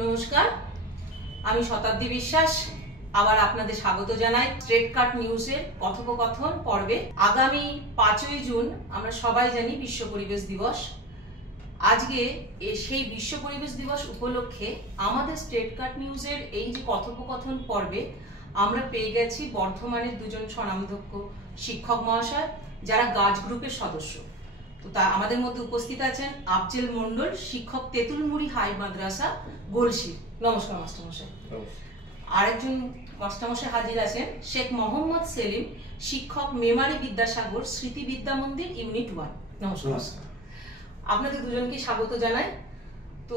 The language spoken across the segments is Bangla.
নমস্কার, আমি শতাব্দী বিশ্বাস আবার আপনাদের স্বাগত জানাই স্ট্রেট কাট নিউজের কথোপকথন পর্বে। আগামী 5ই জুন আমরা সবাই জানি বিশ্ব পরিবেশ দিবস। আজকে সেই বিশ্ব পরিবেশ দিবস উপলক্ষে আমাদের স্ট্রেট কাট নিউজের এই যে কথোপকথন পর্বে আমরা পেয়ে গেছি বর্ধমানের দুজন স্বনামধন্য শিক্ষক মহাশয় যারা গাছ গ্রুপের সদস্য। তো তা আমাদের মধ্যে উপস্থিত আছেন আফজল মন্ডল, শিক্ষক, তেঁতুলমুড়ি হাই মাদ্রাসা, গলসি। নমস্কার মাস্টারমশাই। আরেকজন মাস্টারমশাই হাজির আছেন শেখ মোহাম্মদ সেলিম, শিক্ষক, মেমারি বিদ্যাসাগর স্মৃতি বিদ্যা মন্দির ইউনিট 1। নমস্কার। আপনাদের দুজনকে স্বাগত জানাই। তো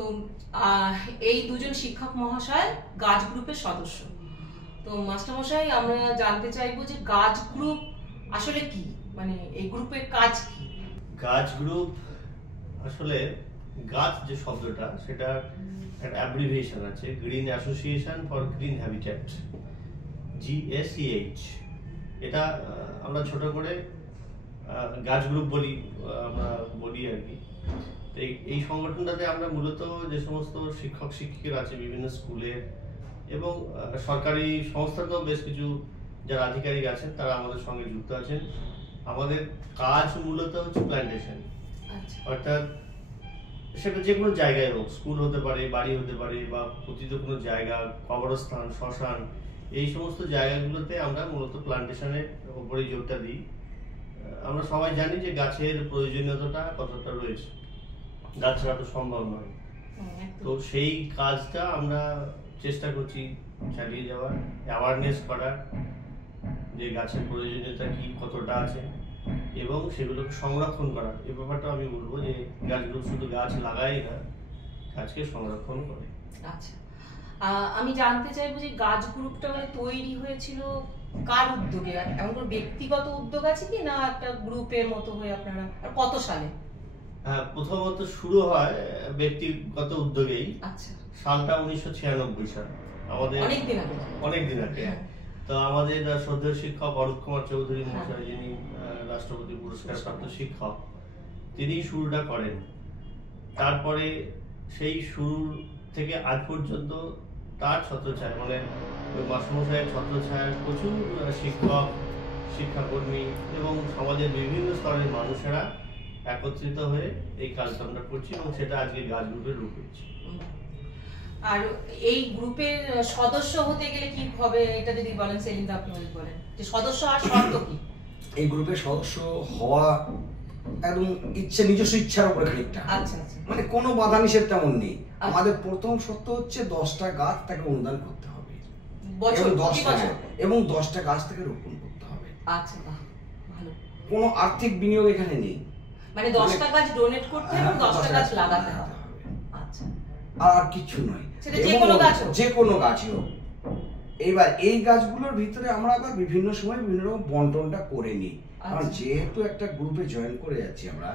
এই দুজন শিক্ষক মহাশয় গাছ গ্রুপের সদস্য। তো মাস্টারমশাই, আমরা জানতে চাইবো যে গাছ গ্রুপ আসলে কি, মানে এই গ্রুপের কাজ কি? গাছ গ্রুপ আসলে গাছ যে শব্দটা সেটা একটা অ্যাব্রিভিয়েশন আছে, green association for green habitat, GACH। এটা আমরা ছোট করে গাছ গ্রুপ বলি, আমরা বলি আর কি। তো এই সংগঠনটাতে আমরা মূলত যে সমস্ত শিক্ষক শিক্ষিকারা আছে বিভিন্ন স্কুলের এবং সরকারি সংস্থাতেও বেশ কিছু যারা আধিকারিক আছেন তারা আমাদের সঙ্গে যুক্ত আছেন। আমাদের কাজ মূলত হচ্ছে প্ল্যান্টেশন, অর্থাৎ সেটা যে কোনো জায়গায় হোক, স্কুল হতে পারে, বাড়ি হতে পারে, বা পতিত কোনো জায়গা, কবরস্থান, শ্মশান, এই সমস্ত জায়গাগুলোতে আমরা মূলত প্ল্যান্টেশনের উপরেই জোরটা দিই। আমরা সবাই জানি যে গাছের প্রয়োজনীয়তাটা কতটা রয়েছে, গাছ ছাড়া তো সম্ভব নয়। তো সেই কাজটা আমরা চেষ্টা করছি চালিয়ে যাওয়ার, অ্যাওয়ারনেস করার যে গাছের প্রয়োজনীয়তা কি, কতটা আছে, এবং সেগুলোকে সংরক্ষণ করা। এই ব্যাপারটা আমি বলবো যে গাছগুলো শুধু গাছ লাগাই না, গাছকে সংরক্ষণ করে। আচ্ছা, আমি জানতে চাইবো যে গাছ গ্রুপটা মানে তৈরি হয়েছিল কার উদ্যোগে? এমন কোনো ব্যক্তিগত উদ্যোগ আছে কি, না একটা গ্রুপের মতো হয়ে আপনারা, আর কত সালে? হ্যাঁ, প্রথমত শুরু হয় ব্যক্তিগত উদ্যোগেই। আচ্ছা, সালটা 1996 সাল, আমাদের অনেকদিন আগে। তো আমাদের শ্রদ্ধেয় শিক্ষক অরূপ কুমার চৌধুরী মহাশয়, যিনি রাষ্ট্রপতি পুরস্কার প্রাপ্ত শিক্ষক, তিনি শুরুটা করেন। তারপরে সেই শুরু থেকে আজ পর্যন্ত তার ছত্রছায়া, মানে মাস্টারমশাইয়ের ছত্রছায়ায় প্রচুর শিক্ষক, শিক্ষাকর্মী এবং সমাজের বিভিন্ন স্তরের মানুষেরা একত্রিত হয়ে এই কাজটা আমরা করছি, এবং সেটা আজকে গাছ গ্রুপের রূপ হচ্ছে। আর এই গ্রুপের সদস্য হতে গেলে কি হবে, এটা যদি বলেন সেলিম দা, আপনি বলেন যে সদস্য আর শর্ত কি? এই গ্রুপের সদস্য হওয়া একদম ইচ্ছে, নিজস্ব ইচ্ছার উপরে খানিকটা। আচ্ছা আচ্ছা, মানে কোনো বাধা নিষেধ তেমন নেই। আমাদের প্রথম শর্ত হচ্ছে 10টা গাছ তাকে অনুদান করতে হবে, এবং 10টা গাছ থেকে রোপণ করতে হবে। আচ্ছা, ভালো। কোনো আর্থিক বিনিয়োগ এখানে নেই, মানে 10টা গাছ ডোনেট করতে হবে, 10টা গাছ লাগাতে হবে। আচ্ছা, আর কিছু নয়, যে কোনো গাছই হোক। এইবার এই গাছগুলোর ভিতরে আমরা আবার বিভিন্ন সময় বিভিন্ন রকম বন্টনটা করে নিই, কারণ যেহেতু একটা গ্রুপে জয়েন করে যাচ্ছি আমরা,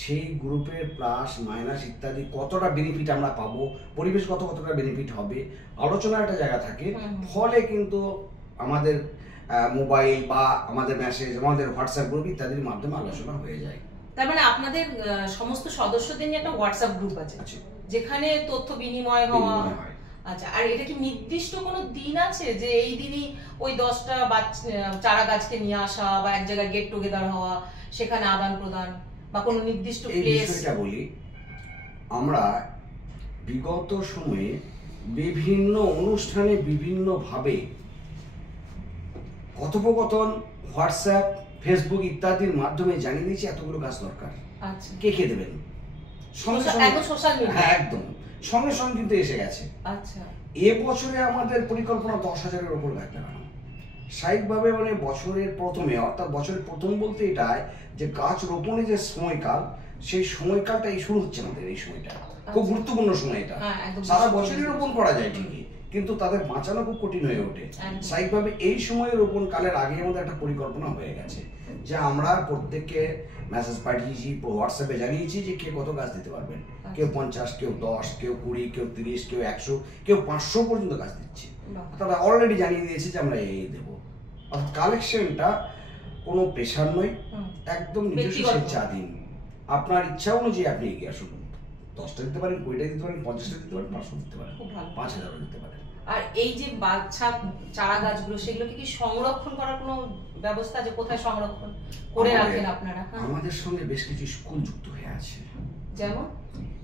সেই গ্রুপের প্লাস মাইনাস ইত্যাদি কতটা বেনিফিট আমরা পাবো, পরিবেশগত কতটা বেনিফিট হবে, আলোচনার একটা জায়গা থাকে। ফলে কিন্তু আমাদের মোবাইল বা আমাদের মেসেজ, আমাদের হোয়াটসঅ্যাপ গ্রুপ ইত্যাদির মাধ্যমে আলোচনা হয়ে যায়। তার মানে আপনাদের সমস্ত সদস্যদের নিয়ে একটা হোয়াটসঅ্যাপ গ্রুপ আছে যেখানে তথ্য বিনিময় হওয়া। আচ্ছা, আর এটা কি নির্দিষ্ট কোনো দিন আছে যে এই দিনই ওই 10টা চারা গাছকে নিয়ে আসা, বা এক জায়গায় গেট টুগেদার হওয়া, সেখানে আদান প্রদান, বা কোনো নির্দিষ্ট প্লেস? বিষয়টা বলি, আমরা বিগত সময়ে বিভিন্ন অনুষ্ঠানে বিভিন্ন ভাবে কথোপকথন, হোয়াটসঅ্যাপ, ফেসবুক ইত্যাদির মাধ্যমে জানিয়ে দিয়েছি এতগুলো গাছ দরকার। আচ্ছা, কে দেবেন? হ্যাঁ, একদম সঙ্গে সঙ্গে কিন্তু এসে গেছে। আচ্ছা, এবছরে আমাদের পরিকল্পনা 10,000-এর উপর গাছ লাগানো। স্বাভাবিকভাবে মানে বছরের প্রথমে, অর্থাৎ বছরের প্রথম বলতে এটাই যে গাছ রোপণের যে সময়কাল, সেই সময়কালটা এই শুরু হচ্ছে আমাদের। এই সময়টা খুব গুরুত্বপূর্ণ সময়। এটা সারা বছরই রোপণ করা যায় ঠিকই, কিন্তু তাদের বাঁচানো খুব কঠিন হয়ে ওঠে। স্বাভাবিকভাবে এই সময়ে রোপণ কালের আগে আমাদের একটা পরিকল্পনা হয়ে গেছে যে আমরা প্রত্যেককে মেসেজ পাঠিয়েছি, হোয়াটসঅ্যাপে জানিয়েছি যে কে কত গাছ দিতে পারবেন। কেউ 50, কেউ 10, কেউ 20, কেউ 30, কেউ 100, কেউ 500 পর্যন্ত গাছ দিচ্ছে। তারা অলরেডি জানিয়ে দিয়েছে যে আমরা এই দেবো। অর্থাৎ কালেকশনটা কোনো প্রেশার নয়, একদম নিজস্ব স্বেচ্ছাধীন, আপনার ইচ্ছা অনুযায়ী আপনি এগিয়ে আসুন। 10টা দিতে পারেন, 20টা দিতে পারেন, 50টা দিতে পারেন, 500 দিতে পারেন, 5000 দিতে পারেন। আর এই যে বাচ্চা চারা গাছগুলো, সেগুলোকে কি সংরক্ষণ করার কোনো ব্যবস্থা আছে? কোথায় সংরক্ষণ করে রাখেন আপনারা? আমাদের সঙ্গে বেশ কিছু স্কুল যুক্ত হয়ে আছে।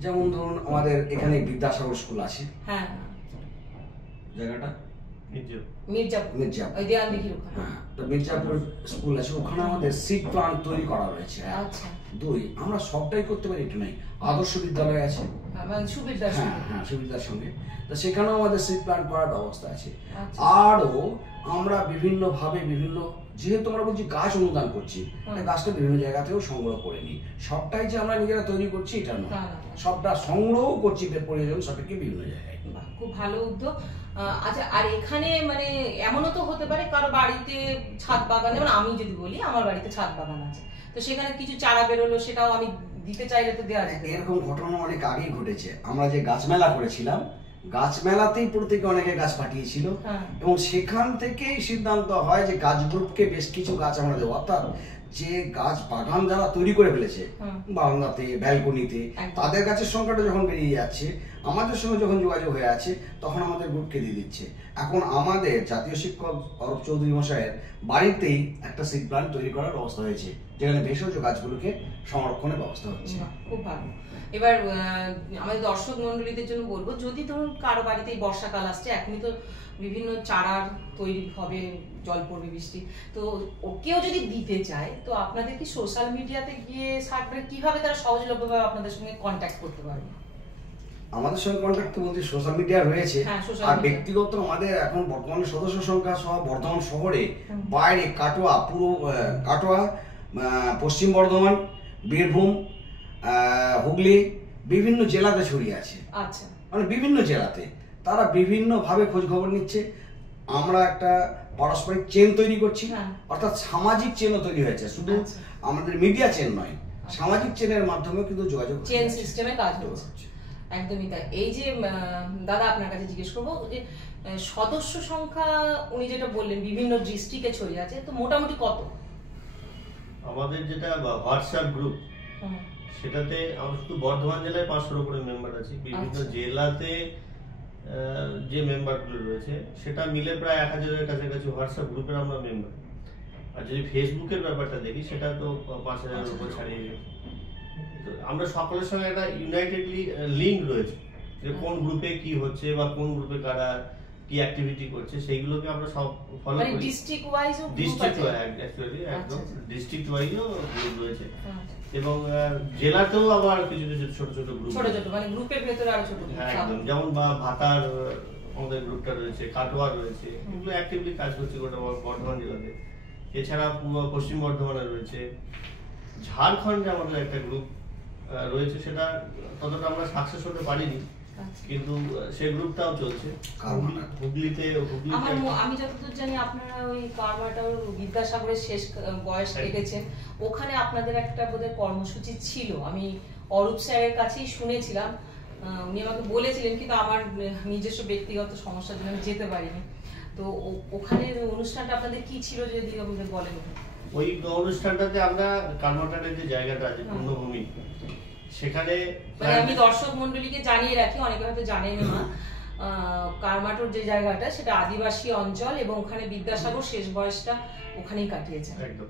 যেমন ধরুন আমাদের এখানে বিদ্যাসাগর স্কুল আছে। হ্যাঁ, জায়গাটা মির্জাপুর স্কুল আছে, ওখানে আমাদের সিড প্লান্ট তৈরি করা রয়েছে। আচ্ছা। 2, আমরা সবটাই করতে পারি এটা নাই, আদর্শ বিদ্যালয় আছে, হ্যাঁ সুবিধার সঙ্গে, তো সেখানেও আমাদের সিড প্লান্ট করার ব্যবস্থা আছে। আরও আমরা বিভিন্ন ভাবে যেহেতু আমরা বলছি গাছ অনুদান করছি, গাছটা বিভিন্ন জায়গা থেকেও সংগ্রহ করে নিই। সবটাই যে আমরা নিজেরা তৈরি করছি এটা নয়, সবটা সংগ্রহ করছি প্রয়োজন সাপেক্ষে বিভিন্ন জায়গায়। খুব ভালো উদ্যোগ। আচ্ছা, আর এখানে মানে এমনও তো হতে পারে কারো বাড়িতে ছাদ বাগান, যেমন আমি যদি বলি আমার বাড়িতে ছাদ বাগান আছে, তো সেখানে কিছু চারা বেরোলো, সেটাও আমি দিতে চাইলে তো দেওয়া যায়। এরকম ঘটনা অনেক আগেই ঘটেছে। আমরা যে গাছ মেলা করেছিলাম, গাছ মেলাতেই প্রত্যেকে অনেকে গাছ পাঠিয়েছিল, এবং সেখান থেকেই সিদ্ধান্ত হয় যে গাছ গ্রুপকে বেশ কিছু গাছ আমরা দেবো। অর্থাৎ যে গাছ বাগান যারা তৈরি করে ফেলেছে বারান্দাতে, ব্যালকনিতে, তাদের গাছের সংখ্যাটা যখন বেরিয়ে যাচ্ছে, আমাদের সঙ্গে যখন যোগাযোগ হয়ে আছে, তখন আমাদের গ্রুপকে দিয়ে দিচ্ছে। এখন আমাদের জাতীয় শিক্ষক অরূপ চৌধুরী মশাইয়ের বাড়িতেই একটা সিড প্ল্যান্ট তৈরি করার ব্যবস্থা হয়েছে, যেখানে ভেষজ গাছগুলোকে সংরক্ষণের ব্যবস্থা হচ্ছে। খুব ভালো। এবার আমাদের দর্শক মন্ডলীদের জন্য বলবো, যদি ধরুন কারো বাড়িতে বর্ষাকাল আসছে, এখনই তো বিভিন্ন চারার তৈরি হবে, জল পড়বে, বৃষ্টি, তো কেউ যদি দিতে চায়, তো আপনাদের কি সোশ্যাল মিডিয়াতে গিয়ে সার্চ করে কিভাবে তারা সহজলভ্যভাবে আপনাদের সঙ্গে কন্ট্যাক্ট করতে পারবে? আমাদের সঙ্গে কন্ট্যাক্ট বলতে সোশ্যাল মিডিয়া রয়েছে, আর ব্যক্তিগত আমাদের এখন বর্তমানে সদস্য সংখ্যা সহ বর্ধমান শহরে, বাইরে কাটোয়া, পশ্চিম বর্ধমান, বীরভূম, হুগলি, বিভিন্ন জেলাতে ছড়িয়ে আছে। আচ্ছা, মানে বিভিন্ন জেলাতে তারা বিভিন্ন ভাবে খোঁজ খবর নিচ্ছে। আমরা একটা পারস্পরিক চেন তৈরি করছি, অর্থাৎ সামাজিক চেনও তৈরি হয়েছে, শুধু আমাদের মিডিয়া চেন নয়, সামাজিক চেনের মাধ্যমে কিন্তু যোগাযোগ, চেন সিস্টেমে কাজ হচ্ছে। একদমই তাই। এই যে দাদা আপনার কাছে জিজ্ঞেস করবো, যে সদস্য সংখ্যা উনি যেটা বললেন বিভিন্ন ডিস্ট্রিক্টে ছড়িয়ে আছে, তো মোটামুটি কত? আমাদের যেটা হোয়াটসঅ্যাপ গ্রুপ, সেটাতে আমরা শুধু বর্ধমান জেলায় 500-এর উপরে মেম্বার আছি। বিভিন্ন জেলাতে যে মেম্বারগুলো রয়েছে সেটা মিলে প্রায় 1000-এর কাছাকাছি হোয়াটসঅ্যাপ গ্রুপের আমরা মেম্বার। আর যদি ফেসবুকের ব্যাপারটা দেখি, সেটা তো 5000-এর উপর ছাড়িয়ে গেছে। আমরা সকলের সঙ্গে একটা ইউনাইটেডলি লিঙ্ক রয়েছে, যে কোন গ্রুপে কি হচ্ছে বা কোন গ্রুপে কারা কি অ্যাক্টিভিটি করছে, সেইগুলোকে আমরা সব ফলো করি। ডিস্ট্রিক্ট ওয়াইজ অ্যাকচুয়ালি একদম ডিস্ট্রিক্ট ওয়াইজও গ্রুপ রয়েছে, এবং জেলাতেও আবার কিছু কিছু ছোট ছোট গ্রুপ, মানে গ্রুপের ভেতরে আরো ছোট, একদম যেমন ভাতার আমাদের গ্রুপটা রয়েছে, কাটোয়া রয়েছে, এগুলো অ্যাক্টিভলি কাজ করছে গোটা বর্ধমান জেলাতে। এছাড়া পশ্চিম বর্ধমানে রয়েছে, ঝাড়খণ্ডে আমাদের একটা গ্রুপ রয়েছে, সেটা ততটা আমরা সাকসেস হতে পারিনি, কিন্তু সেই গ্রুপটাও চলছে। হুগলিতে আমি যতদূর জানি আপনারা ওই কারমাটা বিদ্যাসাগরের শেষ বয়স কেটেছেন, ওখানে আপনাদের একটা বোধহয় কর্মসূচি ছিল, আমি অরূপ স্যারের কাছেই শুনেছিলাম, উনি আমাকে বলেছিলেন, কিন্তু আমার নিজস্ব ব্যক্তিগত সমস্যার জন্য আমি যেতে পারিনি। তো ওখানে অনুষ্ঠানটা আপনাদের কি ছিল যদি আমাদের বলেন? ওই অনুষ্ঠানটাতে আমরা কারমাটারের যে জায়গাটা আছে পূর্ণভূমি, সেখানে আমি দর্শক মন্ডলীকে জানিয়ে রাখি, অনেকে হয়তো জানেন না, কারমাটোর যে জায়গাটা সেটা আদিবাসী অঞ্চল, এবং ওখানে বিদ্যাসাগর শেষ বয়সটা ওখানেই কাটিয়েছেন। একদম।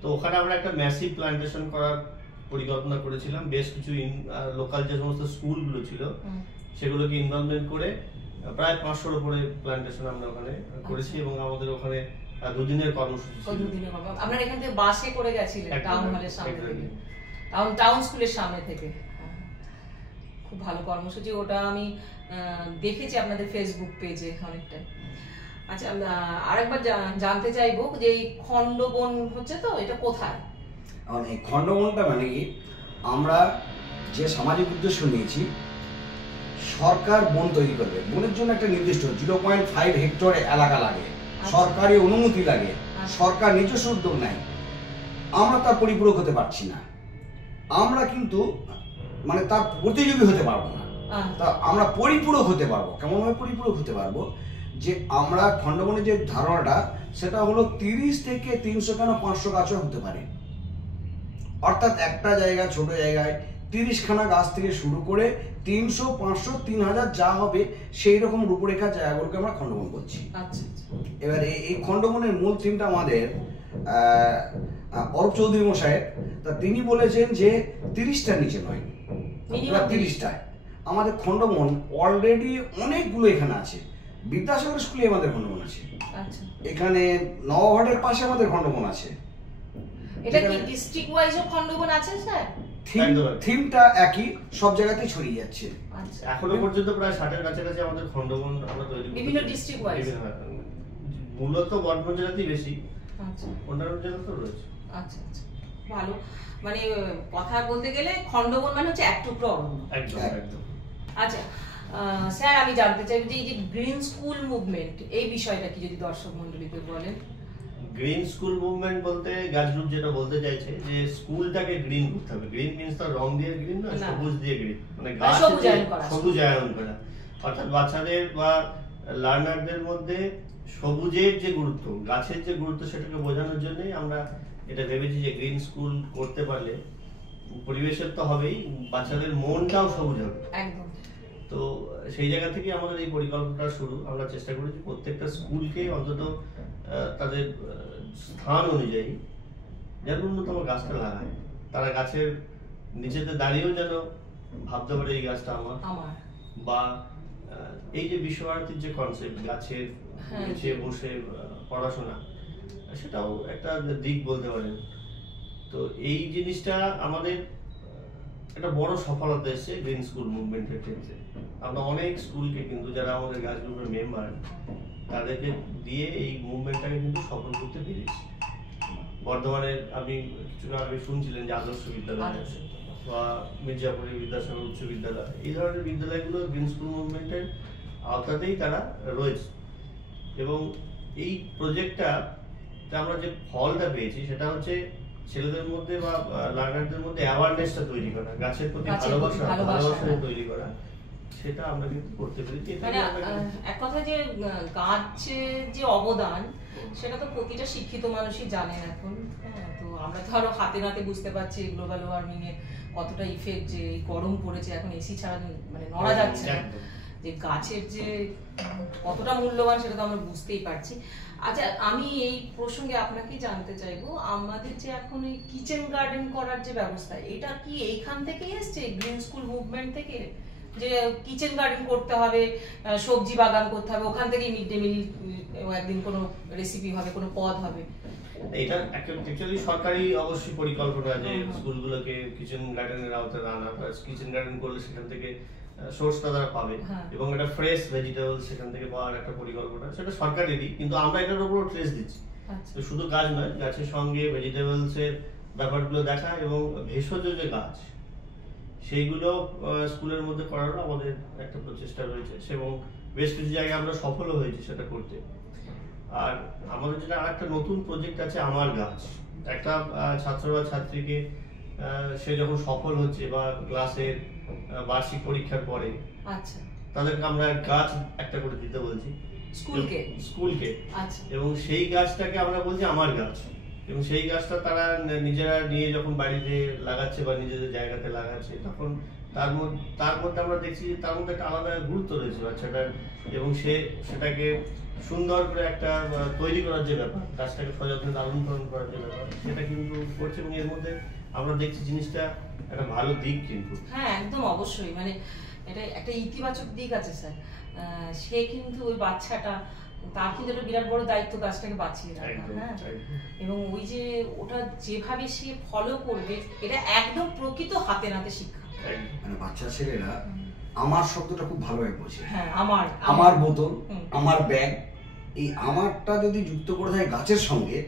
তো ওখানে আমরা একটা ম্যাসিভ প্ল্যান্টেশন করার পরিকল্পনা করেছিলাম। বেশ কিছু লোকাল যে সমস্ত স্কুলগুলো ছিল সেগুলোকে ইনভলভমেন্ট করে প্রায় 500-এর উপরে প্ল্যান্টেশন আমরা ওখানে করেছি, এবং আমাদের ওখানে 2 দিনের কর্মসূচি ছিল। আপনারা এখান থেকে বাসে করে গেছিলেন টাউন হলের সামনে থেকে, টাউন স্কুলের সামনে থেকে। খুব ভালো কর্মসূচি, ওটা আমি দেখেছি আপনাদের ফেসবুক পেজে অনেকটা। আচ্ছা, আরেকবার জানতে চাইবো যে এই খণ্ডবন হচ্ছে, তো এটা কোথায়? এই খণ্ডবনটা মানে কি, আমরা যে সামাজিক উদ্দেশ্য নিয়েছি, সরকার বন তৈরি করবে, বনের জন্য একটা নির্দিষ্ট 0.5 হেক্টর এলাকা লাগে, সরকারি অনুমতি লাগে, সরকার নিজস্ব উদ্যোগ নেয়, আমরা তার পরিপূরক হতে পারছি না। আমরা কিন্তু মানে তার প্রতিযোগী হতে পারবো না, তা আমরা পরিপূরক হতে পারবো। কেমন ভাবে পরিপূরক হতে পারবো? যে আমরা খণ্ডবনের যে ধারণাটা, সেটা হলো 30 থেকে 300 কেন 500 গাছও হতে পারে, অর্থাৎ একটা জায়গা, ছোট জায়গায় 30খানা গাছ থেকে শুরু করে 300, 500, 3000 যা হবে সেই রকম রূপরেখা জায়গাগুলোকে আমরা খণ্ডবন করছি। আচ্ছা। এবার এই খণ্ডবনের মূল থিমটা আমাদের অরূপ চৌধুরী মশাইয়ের, তা তিনি বলেছেন যে 30টার নিচে নয়, 30টায় আমাদের খণ্ডবন অলরেডি অনেকগুলো এখানে আছে। বিদ্যাসাগর স্কুলে আমাদের খণ্ডবন আছে, এখানে নবাবহাটের পাশে আমাদের খণ্ডবন আছে। এটা কি ডিস্ট্রিক্ট ওয়াইজও খণ্ডবন আছে স্যার? থিমটা একই, সব জায়গাতেই ছড়িয়ে যাচ্ছে। এখনো পর্যন্ত প্রায় 60-এর কাছাকাছি আমাদের খণ্ডবন আমরা তৈরি করি বিভিন্ন ডিস্ট্রিক্ট ওয়াইজ। মূলত বর্ধমান জেলাতেই বেশি, অন্যান্য জেলা তো রয়েছে। আচ্ছা, ভালো। মানে কথা বলতে গেলে খণ্ডবন মানে হচ্ছে এক টুকরো অরণ্য। একদম একদম। আচ্ছা স্যার, আমি জানতে চাই যে এই যে গ্রিন স্কুল মুভমেন্ট, এই বিষয়টা কি যদি দর্শক মণ্ডলীকে বলেন। গ্রিন স্কুল মুভমেন্ট বলতে গাছ গ্রুপ যেটা বলতে চাইছে যে স্কুলটাকে গ্রিন করতে হবে। গ্রিন মিন্স তো রং দিয়ে গ্রিন না, সবুজ দিয়ে গ্রিন, মানে গাছ সবুজায়ন করা। অর্থাৎ বাচ্চাদের বা লার্নারদের মধ্যে সবুজের যে গুরুত্ব, গাছের যে গুরুত্ব, সেটাকে বোঝানোর জন্যই আমরা এটা ভেবেছি যে গ্রিন স্কুল করতে পারলে পরিবেশের তো হবেই, বাচ্চাদের মনটাও সবুজ হবে। একদম। তো সেই জায়গা থেকে আমাদের এই পরিকল্পনাটা শুরু। আমরা চেষ্টা করেছি প্রত্যেকটা স্কুলকে অন্তত তাদের স্থান অনুযায়ী যেন ন্যূনতম গাছটা লাগায়। তারা গাছের নিচেতে দাঁড়িয়েও যেন ভাবতে পারে এই গাছটা আমার। বা এই যে বিশ্বভারতীর যে কনসেপ্ট, গাছের নিচে বসে পড়াশোনা, সেটাও একটা দিক বলতে পারেন। তো এই জিনিসটা আমাদের একটা বড় সফলতা এসেছে গ্রিন স্কুল মুভমেন্টের ক্ষেত্রে। আমরা অনেক স্কুলকে কিন্তু, যারা আমাদের গাছ গ্রুপের মেম্বার, তাদেরকে দিয়ে এই মুভমেন্টটাকে কিন্তু সফল করতে পেরেছি। বর্ধমানের আমি কিছুটা আগে শুনছিলেন যে আদর্শ বিদ্যালয় বা মির্জাপুরে বিদ্যাসাগর উচ্চ বিদ্যালয়, এই ধরনের বিদ্যালয়গুলো গ্রিন স্কুল মুভমেন্টের আওতাতেই তারা রয়েছে। এবং এই প্রজেক্টটা আমরা যে ফলটা পেয়েছি সেটা হচ্ছে ছেলেদের মধ্যে বা লার্নারদের মধ্যে অ্যাওয়ারনেসটা তৈরি করা, গাছের প্রতি ভালোবাসা তৈরি করা, সেটা আমরা কিন্তু করতে পেরেছি। মানে এক কথা যে গাছের যে অবদান, সেটা তো প্রতিটা শিক্ষিত মানুষই জানেন এখন। তো আমরা তো আরো হাতে নাতে বুঝতে পারছি গ্লোবাল ওয়ার্মিং এর কতটা ইফেক্ট, যে গরম পড়েছে, এখন এসি ছাড়া মানে নড়া যাচ্ছে না, যে গাছের যে কতটা মূল্যবান সেটা তো আমরা বুঝতেই পারছি। আচ্ছা, আমি এই প্রসঙ্গে আপনাকে জানতে চাইবো, আমাদের যে এখন এই কিচেন গার্ডেন করার যে ব্যবস্থা, এটা কি এইখান থেকে এসছে, গ্রিন স্কুল মুভমেন্ট থেকে, যে কিচেন গার্ডেন করতে হবে, সবজি বাগান করতে হবে, ওখান থেকেই মিড ডে মিল একদিন কোনো রেসিপি হবে, কোনো পদ হবে? এটা অ্যাকচুয়ালি সরকারি অবশ্যই পরিকল্পনা যে স্কুলগুলোকে কিচেন গার্ডেনের আওতায় আনা। কিচেন গার্ডেন করলে সেখান থেকে সোর্সটা তারা পাবে এবং একটা ফ্রেশ ভেজিটেবল সেখান থেকে পাওয়ার একটা পরিকল্পনা, সেটা সরকারেরই। কিন্তু আমরা এটার উপর ট্রেস দিচ্ছি। তো শুধু গাছ নয়, গাছের সঙ্গে ভেজিটেবলস এর ব্যাপারগুলো দেখা এবং ভেষজ যে গাছ সেইগুলো স্কুলের মধ্যে করারও আমাদের একটা প্রচেষ্টা রয়েছে এবং বেশ কিছু জায়গায় আমরা সফলও হয়েছি সেটা করতে। আর আমাদের যেটা আরেকটা নতুন প্রজেক্ট আছে, আমার গাছ। একটা ছাত্র বা ছাত্রীকে সে যখন সফল হচ্ছে বা ক্লাসের বার্ষিক পরীক্ষার পরে, আচ্ছা, তাদেরকে আমরা গাছ একটা করে দিতে বলছি স্কুলকে। আচ্ছা। এবং সেই গাছটাকে আমরা বলছি আমার গাছ, এবং সেই গাছটা তারা নিজেরা নিয়ে যখন বাড়িতে লাগাচ্ছে বা নিজেদের জায়গাতে লাগাচ্ছে, তখন তার মধ্যে আমরা দেখছি যে তার মধ্যে একটা আলাদা গুরুত্ব রয়েছে বাচ্চাটার, এবং সেটাকে সুন্দর করে একটা তৈরি করার যে ব্যাপার, গাছটাকে সযত্নে লালন পালন করার যে ব্যাপার, সেটা কিন্তু করছে। এবং এর মধ্যে আমরা দেখছি জিনিসটা একটা ভালো দিক কিন্তু। হ্যাঁ, একদম অবশ্যই। মানে এটা একটা ইতিবাচক দিক আছে স্যার। সে কিন্তু ওই বাচ্চাটা, তার কিন্তু একটা বিরাট বড় দায়িত্ব গাছটাকে বাঁচিয়ে রাখা। হ্যাঁ, এবং ওই যে ওটা যেভাবে সে ফলো করবে, এটা একদম প্রকৃত হাতে নাতে শিক্ষা। মানে বাচ্চা ছেলেরা আমার শব্দটা খুব ভালোভাবে বোঝে। হ্যাঁ, আমার বোতল, আমার ব্যাগ, এই আমারটা যদি যুক্ত করে থাকে গাছের সঙ্গে,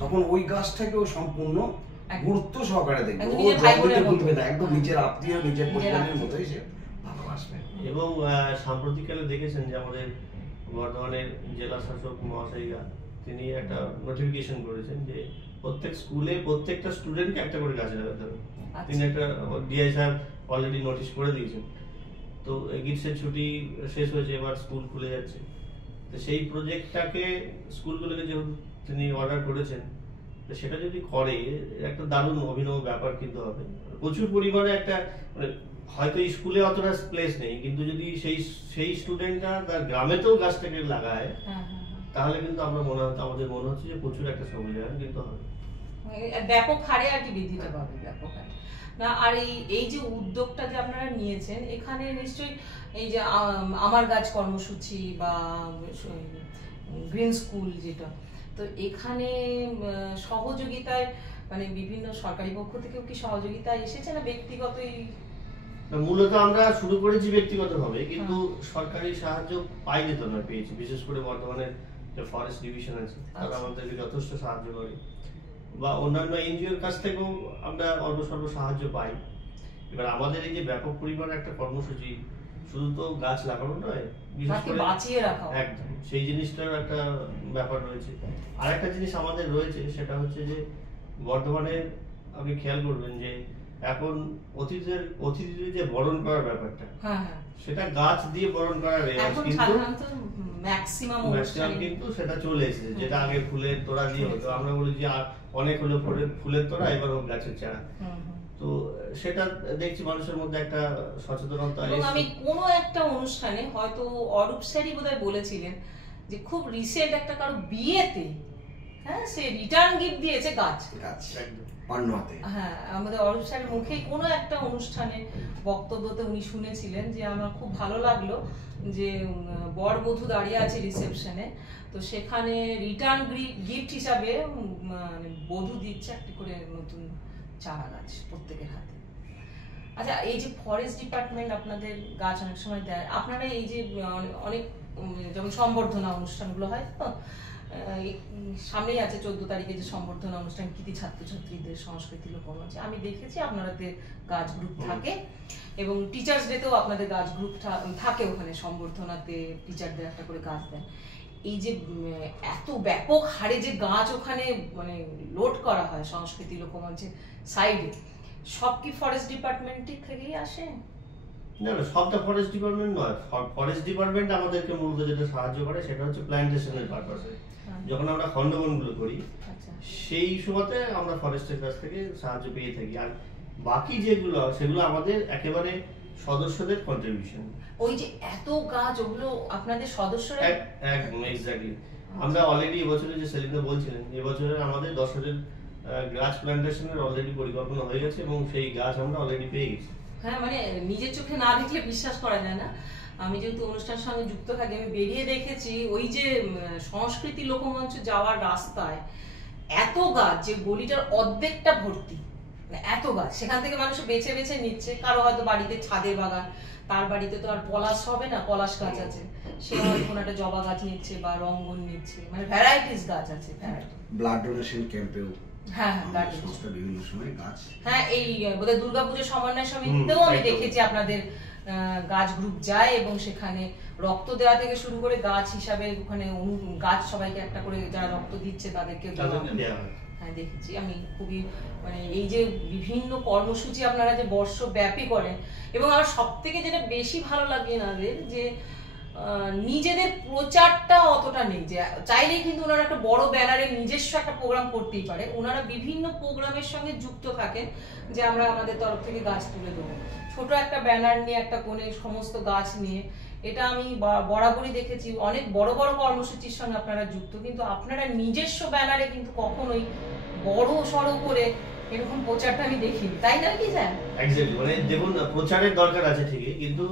তখন ওই গাছটাকেও সম্পূর্ণ গুরুত্ব সহকারে দেখবে, ও জগতে ভুলবে না, একদম নিজের আত্মীয়, নিজের পরিবারের মতোই সে ভালোবাসবে। এবং সাম্প্রতিককালে দেখেছেন যে আমাদের বর্ধমানের জেলা শাসক মহাশয়রা তিনি একটা নোটিফিকেশন করেছেন যে প্রত্যেক স্কুলে প্রত্যেকটা স্টুডেন্টকে একটা করে গাছ লাগাতে হবে। তিনি একটা ডিআই স্যার অলরেডি নোটিশ করে দিয়েছেন। তো গ্রীষ্মের ছুটি শেষ হয়েছে, এবার স্কুল খুলে যাচ্ছে। তো সেই প্রজেক্টটাকে স্কুলগুলোকে যেহেতু তিনি অর্ডার করেছেন, তো সেটা যদি করে একটা দারুণ অভিনব ব্যাপার কিন্তু হবে। প্রচুর পরিমাণে একটা মানে হয়তো স্কুলে অতটা প্লেস নেই, কিন্তু যদি সেই স্টুডেন্টরা তার গ্রামেতেও গাছটাকে লাগায় তাহলে কিন্তু আমাদের মনে হচ্ছে যে প্রচুর একটা সবুজায়ন কিন্তু হবে, ব্যাপক হারে আর কি বৃদ্ধিটা পাবে ব্যাপক হারে না। আর এই যে উদ্যোগটা যে আপনারা নিয়েছেন, এখানে নিশ্চয়ই এই যে আমার গাছ কর্মসূচি বা গ্রিন স্কুল যেটা, তো এখানে সহযোগিতায় মানে বিভিন্ন সরকারি পক্ষ থেকেও কি সহযোগিতা এসেছে না ব্যক্তিগতই? মূলত আমরা শুরু করেছি ব্যক্তিগতভাবে, কিন্তু সরকারি সাহায্য পাইনি তো না, পেয়েছি। বিশেষ করে বর্তমানে যে ফরেস্ট ডিভিশন আছে তারা আমাদেরকে যথেষ্ট সাহায্য করে, বা অন্যান্য এনজিওর কাছ থেকেও আমরা অল্প স্বল্প সাহায্য পাই। এবার আমাদের এই যে ব্যাপক পরিমাণে একটা কর্মসূচি, শুধু তো গাছ লাগানো নয়, বিশেষ করে বাঁচিয়ে রাখা, একদম সেই জিনিসটার একটা ব্যাপার রয়েছে। আর একটা জিনিস আমাদের রয়েছে, সেটা হচ্ছে যে বর্তমানে আপনি খেয়াল করবেন যে এখন অতিথিদের যে বরণ করার ব্যাপারটা, সেটা গাছ দিয়ে বরণ করার রেওয়াজ কিন্তু ম্যাক্সিমাম কিন্তু সেটা চলে এসেছে। যেটা আগে ফুলের তোড়া দিয়ে হতো, আমরা বলি যে অনেক হলো ফুলের তোড়া, এবার হোক গাছের চারা। তো সেটা দেখছি মানুষের মধ্যে একটা সচেতনতা। আমি কোনো একটা অনুষ্ঠানে হয়তো অরূপ স্যারই বোধহয় বলেছিলেন যে খুব রিসেন্ট একটা কারো বিয়েতে সে রিটার্ন গিফট দিয়েছে গাছ। হ্যাঁ, আমাদের অরূপ স্যারের মুখেই কোনো একটা অনুষ্ঠানে বক্তব্যতে উনি শুনেছিলেন, যে আমার খুব ভালো লাগলো যে বর বধূ দাঁড়িয়ে আছে রিসেপশনে, তো সেখানে রিটার্ন গিফট হিসাবে বধূ দিচ্ছে একটি করে নতুন চারা গাছ প্রত্যেকের হাতে। আচ্ছা, এই যে ফরেস্ট ডিপার্টমেন্ট আপনাদের গাছ অনেক সময় দেয়, আপনারা এই যে অনেক যেমন সম্বর্ধনা অনুষ্ঠানগুলো হয়, তো সামনেই আছে 14 তারিখে যে সম্বর্ধনা অনুষ্ঠান কৃতি ছাত্রছাত্রীদের সংস্কৃতি লোকমঞ্চ, আমি দেখেছি আপনাদের গাছ গ্রুপ থাকে, এবং টিচার্স ডেতেও আপনাদের গাছ গ্রুপ থাকে, ওখানে সম্বর্ধনাতে টিচারদের একটা করে গাছ দেন। এই যে এত ব্যাপক হারে যে গাছ ওখানে মানে লোড করা হয় সংস্কৃতি লোকমঞ্চের সাইডে, সব কি ফরেস্ট ডিপার্টমেন্ট থেকেই আসে? না না, সবটা ফরেস্ট ডিপার্টমেন্ট নয়। ফরেস্ট ডিপার্টমেন্ট আমাদেরকে মূলত যেটা সাহায্য করে সেটা হচ্ছে প্ল্যান্টেশনের পারপাসে। যখন আমরা খণ্ডবনগুলো করি সেই সময়তে আমরা ফরেস্টের কাছ থেকে সাহায্য পেয়ে থাকি। আর বাকি যেগুলো সেগুলো আমাদের একেবারে সদস্যদের কন্ট্রিবিউশন। ওই যে এত গাছ, ওগুলো আপনাদের সদস্যরা একদম এক্স্যাক্টলি। আমরা অলরেডি এবছরে যে সেলিমদা বলছিলেন, এবছরে আমাদের 10,000 গাছ প্ল্যান্টেশনের অলরেডি পরিকল্পনা হয়ে গেছে, এবং সেই গাছ আমরা অলরেডি পেয়ে গেছি। হ্যাঁ, মানে নিজের চোখে না দেখলে বিশ্বাস করা যায় না। আমি যেহেতু অনুষ্ঠানের সঙ্গে যুক্ত থাকি, আমি বেরিয়ে দেখেছি ওই যে সংস্কৃতি লোকমঞ্চ যাওয়ার রাস্তায় এত গাছ, যে গলিটার অর্ধেকটা ভর্তি, এত গাছ। সেখান থেকে মানুষ বেছে বেছে নিচ্ছে, কারো হয়তো বাড়িতে ছাদে বাগান, তার বাড়িতে তো আর পলাশ হবে না, পলাশ গাছ আছে, সে হয়তো কোনো একটা জবা গাছ নিচ্ছে বা রঙ্গন নিচ্ছে, মানে ভ্যারাইটিস গাছ আছে। ব্লাড ডোনেশন ক্যাম্পেও বিভিন্ন সময় গাছ, এই বোধহয় দুর্গাপুজোর সমন্বয় সমিতিতেও আমি দেখেছি আপনাদের গাছ গ্রুপ যায়, এবং সেখানে রক্ত দেওয়া থেকে শুরু করে গাছ হিসাবে ওখানে গাছ সবাইকে একটা করে যারা রক্ত দিচ্ছে তাদেরকে দেওয়া হয়। হ্যাঁ, দেখেছি আমি। খুবই মানে এই যে বিভিন্ন কর্মসূচি আপনারা যে বর্ষব্যাপী করেন, এবং আমার সব থেকে যেটা বেশি ভালো লাগে এনাদের, যে নিজেদের প্রচারটা অতটা নেই, যে চাইলেই কিন্তু ওনারা একটা বড় ব্যানারে নিজস্ব একটা প্রোগ্রাম করতেই পারে। ওনারা বিভিন্ন প্রোগ্রামের সঙ্গে যুক্ত থাকেন, যে আমরা আমাদের তরফ থেকে গাছ তুলে দেবো, ছোট একটা ব্যানার নিয়ে একটা কোণে সমস্ত গাছ নিয়ে। এটা আমি বরাবরই দেখেছি, অনেক বড় বড় কর্মসূচির সঙ্গে আপনারা যুক্ত, কিন্তু আপনারা নিজস্ব ব্যানারে কিন্তু কখনোই বড় সড়ো করে এরকম প্রচারটা আমি দেখিনি, তাই না কি স্যার? এক্স্যাক্টলি, মানে দেখুন প্রচারের দরকার আছে ঠিকই, কিন্তু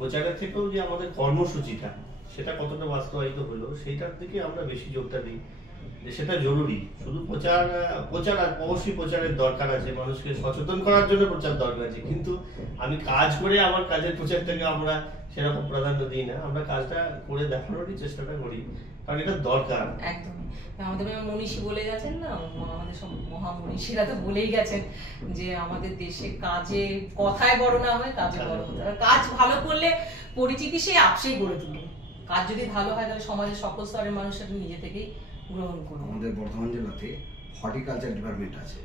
প্রচারের থেকেও যে আমাদের কর্মসূচিটা সেটা কতটা বাস্তবায়িত হলো সেইটার দিকে আমরা বেশি জোরটা দিই, যে সেটা জরুরি। শুধু প্রচার অবশ্যই প্রচারের দরকার আছে, মানুষকে সচেতন করার জন্য প্রচার দরকার আছে, কিন্তু আমি কাজ করে আমার কাজের প্রচারটাকে আমরা সেরকম প্রাধান্য দিই না। আমরা কাজটা করে দেখানোরই চেষ্টাটা করি, কারণ এটা দরকার। একদম। আমাদের মনীষী বলে গেছেন না, আমাদের সব মহামনীষীরা তো বলেই গেছেন যে আমাদের দেশে কাজে কথায় বড় না হয়, কাজে বড় হতে হবে। কাজ ভালো করলে পরিচিতি সেই আপসেই গড়ে তুলবে। কাজ যদি ভালো হয় তাহলে সমাজের সকল স্তরের মানুষের নিজে থেকেই গ্রহণ করবে। আমাদের বর্ধমান জেলাতে হর্টিকালচার ডিপার্টমেন্ট আছে।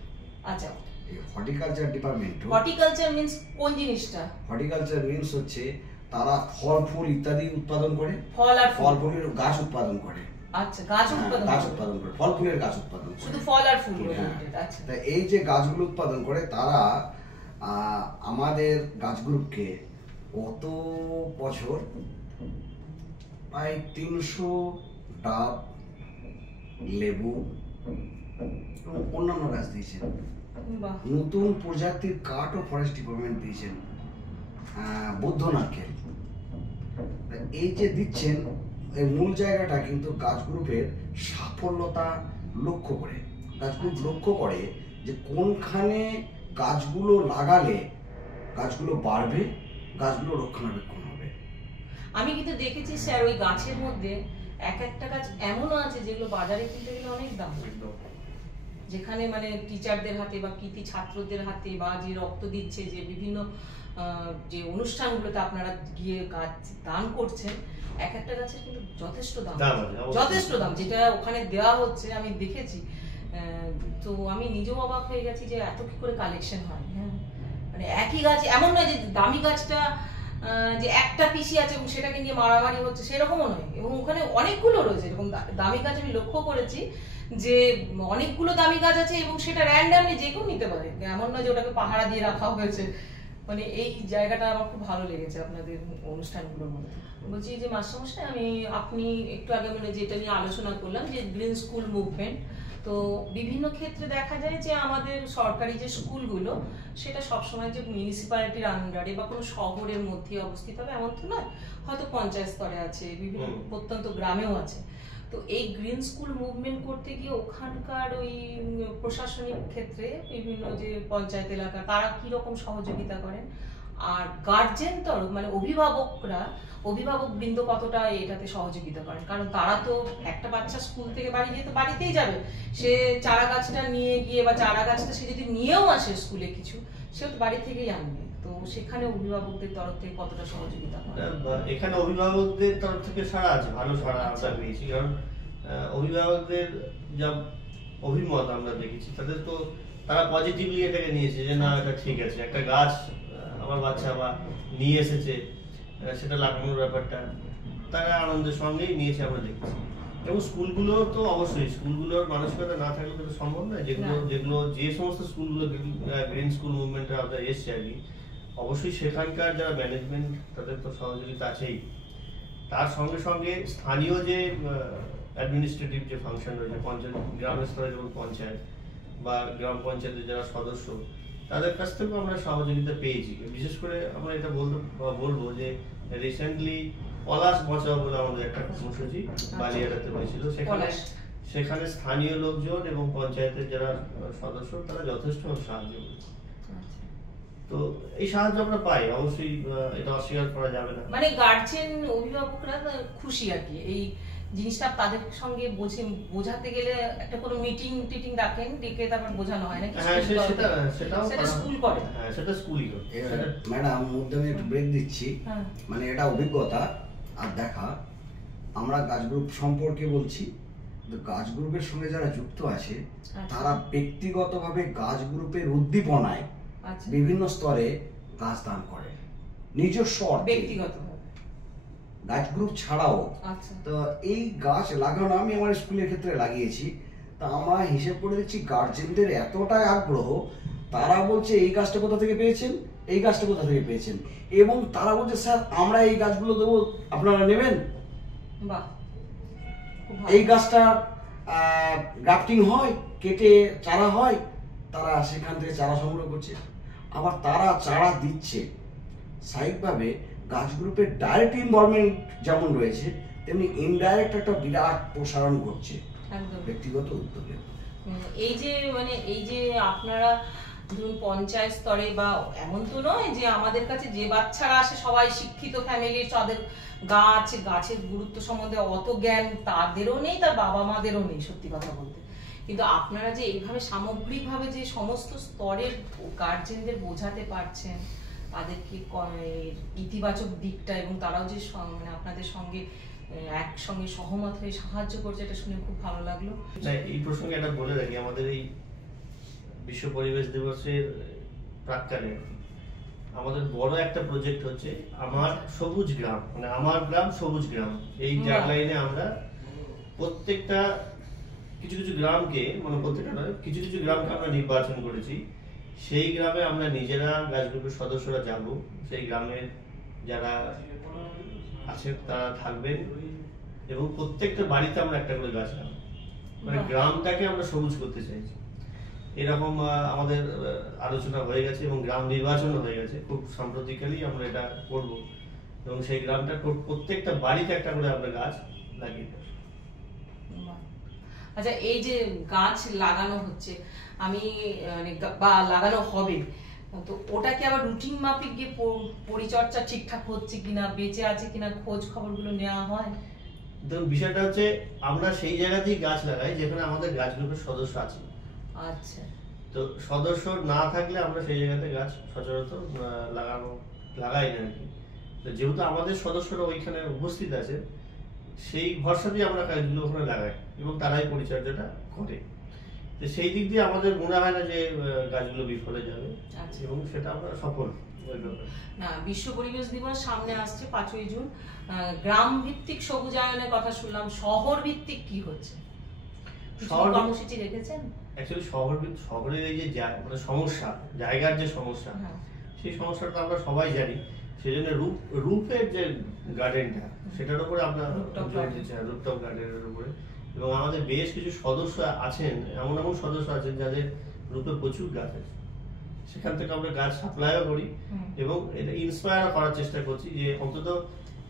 আচ্ছা, এই হর্টিকালচার ডিপার্টমেন্ট, হর্টিকালচার মিন্স কোন জিনিসটা? হর্টিকালচার মিন্স হচ্ছে তারা ফল ফুল ইত্যাদি উৎপাদন করে, ফল আর ফল ফুলের গাছ উৎপাদন করে। আচ্ছা, গাছ উৎপাদন গাছ উৎপাদন করে, ফল ফুলের গাছ উৎপাদন করে, শুধু ফল আর ফুল। আচ্ছা, তা এই যে গাছগুলো উৎপাদন করে তারা আমাদের গাছ গ্রুপকে গত বছর প্রায় 300 ডাব, লেবু এবং অন্যান্য গাছ দিয়েছেন। বাহ, নতুন প্রজাতির কাঠ ও ফরেস্ট ডিপার্টমেন্ট দিয়েছেন, বৌদ্ধ নারকেল। এই যে দিচ্ছেন, এই মূল জায়গাটা কিন্তু গাছ গ্রুপের সাফল্যতা লক্ষ্য করে, গাছ গ্রুপ লক্ষ্য করে যে কোনখানে গাছগুলো লাগালে গাছগুলো বাড়বে, গাছগুলো রক্ষণাবেক্ষণ হবে। আমি কিন্তু দেখেছি স্যার ওই গাছের মধ্যে এক একটা গাছ এমনও আছে যেগুলো বাজারে কিনতে গেলে অনেক দাম, যেখানে মানে টিচারদের হাতে বা কৃতি ছাত্রদের হাতে বা যে রক্ত দিচ্ছে, যে বিভিন্ন যে অনুষ্ঠানগুলোতে আপনারা গিয়ে গাছ দান করছেন, এক একটা গাছের কিন্তু যথেষ্ট দাম, যথেষ্ট দাম যেটা ওখানে দেওয়া হচ্ছে আমি দেখেছি। তো আমি নিজেও অবাক হয়ে গেছি যে এত কি করে কালেকশন হয়। হ্যাঁ, মানে একই গাছ, এমন নয় যে দামি গাছটা যে একটা পিসি আছে এবং সেটাকে নিয়ে মারামারি হচ্ছে, সেরকমও নয়। এবং ওখানে অনেকগুলো রয়েছে এরকম দামি গাছ, আমি লক্ষ্য করেছি যে অনেকগুলো দামি গাছ আছে এবং সেটা র্যান্ডামলি যে কেউ নিতে পারে, এমন নয় যে ওটাকে পাহারা দিয়ে রাখা হয়েছে। মানে এই জায়গাটা আমার খুব ভালো লেগেছে আপনাদের অনুষ্ঠানগুলোর মধ্যে। বলছি যে মাস্টারমশাই, আপনি একটু আগে মানে যেটা নিয়ে আলোচনা করলাম যে গ্রিন স্কুল মুভমেন্ট, তো বিভিন্ন ক্ষেত্রে দেখা যায় যে আমাদের সরকারি যে স্কুলগুলো সেটা সবসময় যে মিউনিসিপ্যালিটির আন্ডারে বা কোনো শহরের মধ্যে অবস্থিত হবে এমন তো নয়, হয়তো পঞ্চায়েত স্তরে আছে, বিভিন্ন প্রত্যন্ত গ্রামেও আছে। তো এই গ্রিন স্কুল মুভমেন্ট করতে গিয়ে ওখানকার ওই প্রশাসনিক ক্ষেত্রে বিভিন্ন যে পঞ্চায়েত এলাকা তারা কি রকম সহযোগিতা করেন, আর গার্জেন তরফ মানে অভিভাবক বৃন্দ কতটা এটাতে সহযোগিতা করেন? কারণ তারা তো একটা বাচ্চা স্কুল থেকে বাড়ি যেয়ে তো বাড়িতেই যাবে, সে চারা গাছটা নিয়ে গিয়ে বা চারা গাছটা সে যদি নিয়েও আসে স্কুলে কিছু, সে তো বাড়ি থেকেই আনবে। তো সেখানে অভিভাবকদের তরফ থেকে কতটা সহযোগিতা করে? এখানে অভিভাবকদের তরফ থেকে সাড়া আছে, ভালো সাড়া আমরা পেয়েছি। কারণ অভিভাবকদের যা অভিমত আমরা দেখেছি, তারা পজিটিভলি এটাকে নিয়েছে যে না, এটা ঠিক আছে, একটা গাছ আমার বাচ্চা বা নিয়ে এসেছে, সেটা লাগানোর ব্যাপারটা তারা আনন্দের সঙ্গেই নিয়েছে আমরা দেখছি। এবং স্কুলগুলো তো অবশ্যই, স্কুলগুলোর মানসিকতা না থাকলে তো সম্ভব নয়। যে সমস্ত স্কুলগুলো গ্রিন স্কুল মুভমেন্টের আওতায় এসছে আর কি, অবশ্যই সেখানকার যারা ম্যানেজমেন্ট তাদের তো সহযোগিতা আছেই। তার সঙ্গে সঙ্গে স্থানীয় যে অ্যাডমিনিস্ট্রেটিভ যে ফাংশন রয়েছে, পঞ্চায়েত গ্রাম স্তরে যেমন পঞ্চায়েত বা গ্রাম পঞ্চায়েতের যারা সদস্য, তাদের কাছ থেকেও আমরা সহযোগিতা পেয়েছি। বিশেষ করে আমরা এটা বলবো যে রিসেন্টলি পলাশ বাঁচাও বলে আমাদের একটা কর্মসূচি বালিয়াড়াতে হয়েছিল, সেখানে স্থানীয় লোকজন এবং পঞ্চায়েতের যারা সদস্য তারা যথেষ্ট সাহায্য করেছে। তো এই সাহায্য আমরা পাই, অবশ্যই এটা অস্বীকার করা যাবে না। মানে গার্জেন অভিভাবকরা খুশি আর কি এই জিনিসটা তাদের সঙ্গে বোঝাতে গেলে একটা কোনো মিটিং টিটিং ডাকেন, ডেকে তারপর বোঝানো হয় নাকি? হ্যাঁ, সেটা স্কুল করে। হ্যাঁ, সেটা স্কুলই করে। ম্যাডাম মধ্যে আমি একটু ব্রেক দিচ্ছি। মানে এটা অভিজ্ঞতা আর দেখা। আমরা গাছ গ্রুপ সম্পর্কে বলছি, গাছ গ্রুপের সঙ্গে যারা যুক্ত আছে তারা ব্যক্তিগতভাবে গাছ গ্রুপের উদ্দীপনায় বিভিন্ন স্তরে গাছ দান করে, নিজস্ব ব্যক্তিগতভাবে গাছ গ্রুপ ছাড়াও। তো এই গাছ লাগানো আমি আমার স্কুলের ক্ষেত্রে লাগিয়েছি। তা আমরা হিসেব করে দেখছি গার্জেনদের এতটাই আগ্রহ, তারা বলছে এই গাছটা কোথা থেকে পেয়েছেন, এই গাছটা কোথা থেকে পেয়েছেন, এবং তারা বলছে স্যার আমরা এই গাছগুলো দেবো, আপনারা নেবেন। এই গাছটা গ্রাফটিং হয়, কেটে চারা হয়, তারা সেখান থেকে চারা সংগ্রহ করছে, আবার তারা চারা দিচ্ছে। স্বাভাবিকভাবে গাছ গ্রুপের ডাইরেক্ট ইনভলভমেন্ট যেমন রয়েছে, তেমনি ইনডাইরেক্ট একটা বিরাট প্রসারণ করছে ব্যক্তিগত উদ্যোগে। এই যে আপনারা ধরুন পঞ্চায়েত স্তরে বা এমন তো নয় যে আমাদের কাছে যে বাচ্চারা আসে সবাই শিক্ষিত ফ্যামিলির, তাদের গাছের গুরুত্ব সম্বন্ধে অত জ্ঞান তাদেরও নেই, তার বাবা মাদেরও নেই সত্যি কথা বলতে। কিন্তু আপনারা যে এইভাবে সামগ্রিকভাবে যে সমস্ত স্তরের গার্জেনদের বোঝাতে পারছেন তাদেরকে ইতিবাচক দিকটা, এবং তারাও যে মানে আপনাদের সঙ্গে একসঙ্গে সহমত হয়ে সাহায্য করছে, এটা শুনে খুব ভালো লাগলো। এই প্রসঙ্গে এটা বলে রাখি, আমাদের এই বিশ্ব পরিবেশ দিবসের প্রাক্কালে আমাদের বড় একটা প্রজেক্ট হচ্ছে আমার সবুজ গ্রাম, মানে আমার গ্রাম সবুজ গ্রাম। এই ট্যাগলাইনে আমরা প্রত্যেকটা কিছু কিছু গ্রামকে, মানে প্রত্যেকটা নয়, কিছু কিছু গ্রামকে আমরা নির্বাচন করেছি। সেই গ্রামে আমরা নিজেরা গাছ গ্রুপের সদস্যরা যাব, সেই গ্রামের যারা আছে তারা থাকবেন এবং প্রত্যেকটা বাড়িতে আমরা একটা করে গাছ লাগাবো। মানে গ্রামটাকে আমরা সবুজ করতে চাইছি। এরকম আমাদের আলোচনা হয়ে গেছে এবং গ্রাম নির্বাচন হয়ে গেছে, খুব সাম্প্রতিককালই আমরা এটা করব এবং সেই গ্রামটা প্রত্যেকটা বাড়িতে একটা করে আমরা গাছ লাগিয়ে দেব। আচ্ছা, এই যে গাছ লাগানো হচ্ছে আমি মানে বা লাগানো হবে, তো ওটা কি আবার রুটিন মাফিক গিয়ে পরিচর্যা ঠিকঠাক হচ্ছে কিনা, বেঁচে আছে কিনা খোঁজ খবরগুলো নেওয়া হয়? দেখুন, বিষয়টা হচ্ছে আমরা সেই জায়গাতেই গাছ লাগাই যেখানে আমাদের গাছ গ্রুপের সদস্য আছে। আচ্ছা, তো সদস্য না থাকলে আমরা সেই জায়গাতে গাছ সচরাচর লাগাই না আর কি। তো যেহেতু আমাদের সদস্যরা ওইখানে উপস্থিত আছে, সেই ভরসাতেই আমরা গাছগুলো ওখানে লাগাই এবং তারাই পরিচর্যাটা করে। তো সেই দিক দিয়ে আমাদের মনে হয় না যে গাছগুলো বিফলে যাবে এবং সেটা আমরা সফল। না, বিশ্ব পরিবেশ দিবস সামনে আসছে 5ই জুন, গ্রাম ভিত্তিক সবুজায়নের কথা শুনলাম, শহর ভিত্তিক কি হচ্ছে? কর্মসূচি রেখেছেন? অ্যাকচুয়ালি শহরের এই যে মানে সমস্যা, জায়গার যে সমস্যা, সেই সমস্যাটা আমরা সবাই জানি। সেই জন্য রুফের যে গার্ডেনটা, সেটার উপরে আমরা রুফটপ গার্ডেনের উপরে, এবং আমাদের বেশ কিছু সদস্য আছেন, এমন এমন সদস্য আছেন যাদের রুফে প্রচুর গাছ আছে, সেখান থেকে আমরা গাছ সাপ্লাইও করি এবং এটা ইন্সপায়ার করার চেষ্টা করছি যে অন্তত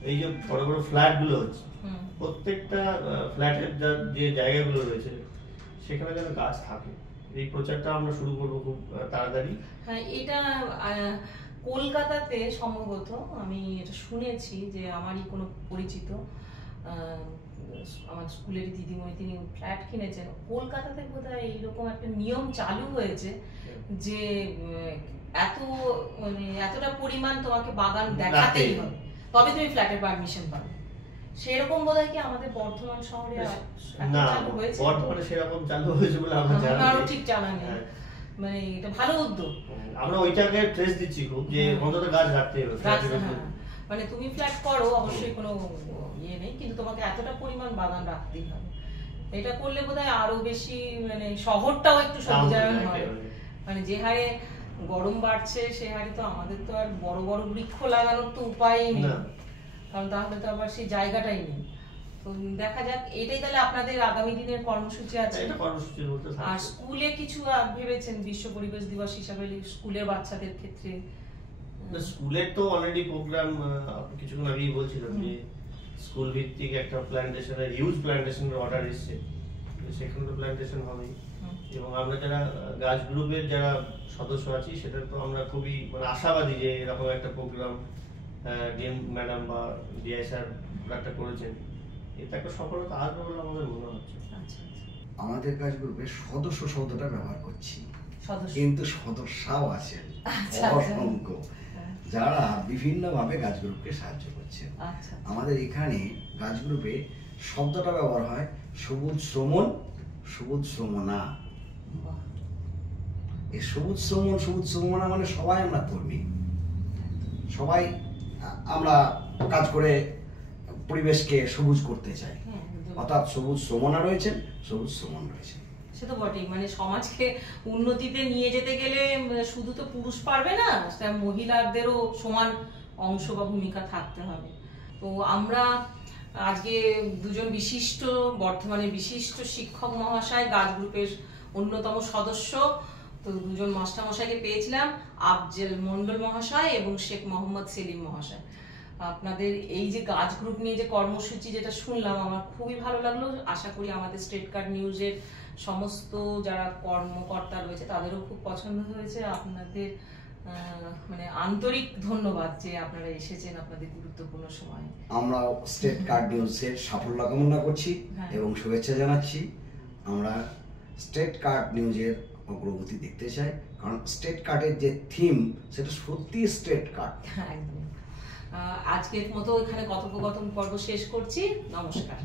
এই যে বড় বড় ফ্ল্যাট গুলো হচ্ছে, প্রত্যেকটা ফ্ল্যাটের যে জায়গাগুলো রয়েছে সেখানে যেন গাছ থাকে। এই প্রচারটা আমরা শুরু করবো খুব তাড়াতাড়ি। হ্যাঁ, এটা কলকাতাতে সম্ভবত আমি এটা শুনেছি যে আমারই কোনো পরিচিত আমার স্কুলের দিদিমণি, তিনি ফ্ল্যাট কিনেছেন। কলকাতাতে বোধহয় এইরকম একটা নিয়ম চালু হয়েছে যে এতটা পরিমাণ তোমাকে বাগান দেখাতেই হবে, তবে তুমি ফ্ল্যাটের পারমিশন পাবে। সেরকম বোধহয় কি আমাদের বর্ধমান শহরে চালু হয়েছে? বর্ধমানে সেরকম চালু হয়েছে বলে আমরা জানি না, ঠিক জানা নেই। মানে এটা ভালো উদ্যোগ, আমরা ওইটাকে ট্রেস দিচ্ছি খুব, যে অন্তত গাছ রাখতে হবে। মানে তুমি ফ্ল্যাট করো, অবশ্যই কোনো ইয়ে নেই, কিন্তু তোমাকে এতটা পরিমাণ বাগান রাখতেই হবে। এটা করলে বোধহয় আরো বেশি মানে শহরটাও একটু সবুজায়ন হয়। মানে যে হারে গরম বাড়ছে সে হারে তো আমাদের তো আর বড় বড় বৃক্ষ লাগানোর তো উপায়ই নেই, কারণ তাহলে তো আবার সেই জায়গাটাই নেই। তো দেখা যাক, এটাই তাহলে আপনাদের আগামী দিনের কর্মসূচি আছে। আর স্কুলে কিছু ভেবেছেন বিশ্ব পরিবেশ দিবস হিসাবে স্কুলের বাচ্চাদের ক্ষেত্রে? স্কুলের তো অলরেডি প্রোগ্রাম কিছুক্ষণ আগেই বলছিলাম যে স্কুল ভিত্তিক একটা প্ল্যান্টেশনের, হিউজ প্ল্যান্টেশনের অর্ডার এসেছে, সেখানে তো প্ল্যান্টেশন হবেই। এবং আমরা যারা গাছ গ্রুপের যারা সদস্য আছি সেটা তো আমরা খুবই মানে আশাবাদী যে এরকম একটা প্রোগ্রাম ডিএম ম্যাডাম বা ডিআই স্যার একটা করেছেন, এটা একটা সফলতা আসবে বলে আমাদের মনে হচ্ছে। আমাদের গাছ গ্রুপে সদস্য শব্দটা ব্যবহার করছি, কিন্তু সদস্যও আছেন অসংখ্য যারা বিভিন্নভাবে গাছ গ্রুপকে সাহায্য করছে। আমাদের এখানে গাছ গ্রুপে শব্দটা ব্যবহার হয় সবুজ শ্রমণ, সবুজ শ্রমণা। এই সবুজ শ্রমণ, সবুজ শ্রমণা মানে সবাই আমরা কর্মী, সবাই আমরা কাজ করে পরিবেশকে সবুজ করতে চাই। অর্থাৎ সবুজ শ্রমণা রয়েছেন, সবুজ শ্রমণ রয়েছে। সে তো বটেই, মানে সমাজকে উন্নতিতে নিয়ে যেতে গেলে শুধু তো পুরুষ পারবে না, মহিলাদেরও সমান অংশ বা ভূমিকা থাকতে হবে। তো আমরা আজকে দুজন বিশিষ্ট, বর্তমানে বিশিষ্ট শিক্ষক মহাশয়, গাছ গ্রুপের অন্যতম সদস্য, তো দুজন মাস্টার মশাইকে পেয়েছিলাম, আফজল মন্ডল মহাশয় এবং শেখ মোহাম্মদ সেলিম মহাশয়। আপনাদের এই যে গাছ গ্রুপ নিয়ে যে কর্মসূচি যেটা শুনলাম আমার খুবই ভালো লাগলো। আশা করি আমাদের স্ট্রেট কার্ড নিউজের সমস্ত যারা কর্মকর্তা রয়েছে তাদেরও খুব পছন্দ হয়েছে। আপনাদের মানে আন্তরিক ধন্যবাদ যে আপনারা এসেছেন আপনাদের গুরুত্বপূর্ণ সময়। আমরা স্টেট কার্ড নিউজের সাফল্য কামনা করছি এবং শুভেচ্ছা জানাচ্ছি। আমরা স্টেট কার্ড নিউজের অগ্রগতি দেখতে চাই, কারণ স্টেট কার্ডের যে থিম সেটা সত্যি স্টেট কার্ড। একদম। আজকের মতো এখানে কথোপকথন পর্ব শেষ করছি। নমস্কার।